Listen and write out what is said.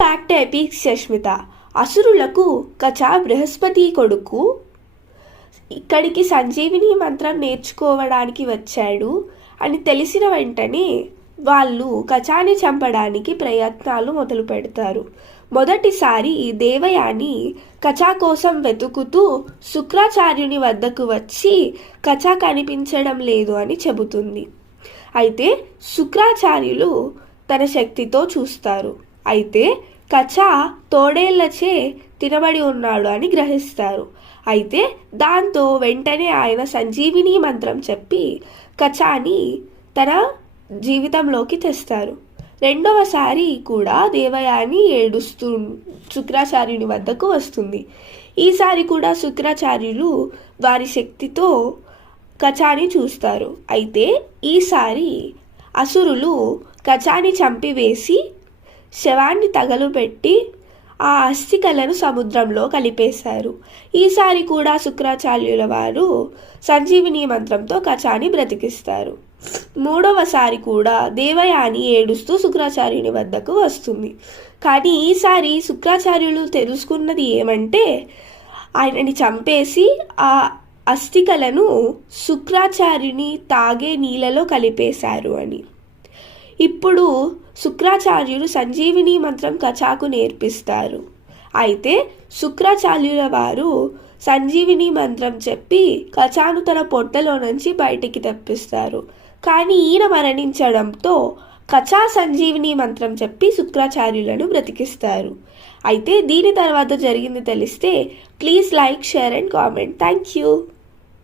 Fact epic Sushmita. అసురులకు కచా బృహస్పతి కొడుకు ఇక్కడికి సంజీవిని మంత్రం నేర్చుకోవడానికి వచ్చాడు అని తెలిసిన వెంటనే వాళ్ళు కచాని చంపడానికి ప్రయత్నాలు మొదలు పెడతారు. మొదటిసారి దేవయాని కచా కోసం వెతుకుతూ శుక్రాచార్యుని వద్దకు వచ్చి కచా కనిపించడం లేదు అని చెబుతుంది. అయితే శుక్రాచార్యులు తన శక్తితో చూస్తారు. అయితే కచా తోడేళ్లచే తినబడి ఉన్నాడు అని గ్రహిస్తారు. అయితే దాంతో వెంటనే ఆయన సంజీవిని మంత్రం చెప్పి కచాని తన జీవితంలోకి తెస్తారు. రెండవసారి కూడా దేవయాని ఏడుస్తూ శుక్రాచార్యుని వద్దకు వస్తుంది. ఈసారి కూడా శుక్రాచార్యులు వారి శక్తితో కచాని చూస్తారు. అయితే ఈసారి అసురులు కచాని చంపివేసి శవాన్ని తగలుపెట్టి ఆ అస్థికలను సముద్రంలో కలిపేశారు. ఈసారి కూడా శుక్రాచార్యుల వారు సంజీవిని మంత్రంతో కచాని బ్రతికిస్తారు. మూడవసారి కూడా దేవయాని ఏడుస్తూ శుక్రాచార్యుని వద్దకు వస్తుంది. కానీ ఈసారి శుక్రాచార్యులు తెలుసుకున్నది ఏమంటే ఆయనని చంపేసి ఆ అస్థికలను శుక్రాచార్యుని తాగే నీళ్ళలో కలిపేశారు అని. ఇప్పుడు శుక్రాచార్యులు సంజీవిని మంత్రం కచాకు నేర్పిస్తారు. అయితే శుక్రాచార్యుల వారు సంజీవిని మంత్రం చెప్పి కచాను తన పొట్టలో నుంచి బయటికి తెప్పిస్తారు. కానీ ఈయన మరణించడంతో కచా సంజీవిని మంత్రం చెప్పి శుక్రాచార్యులను బ్రతికిస్తారు. అయితే దీని తర్వాత జరిగింది తెలిస్తే please like, share and comment. Thank you.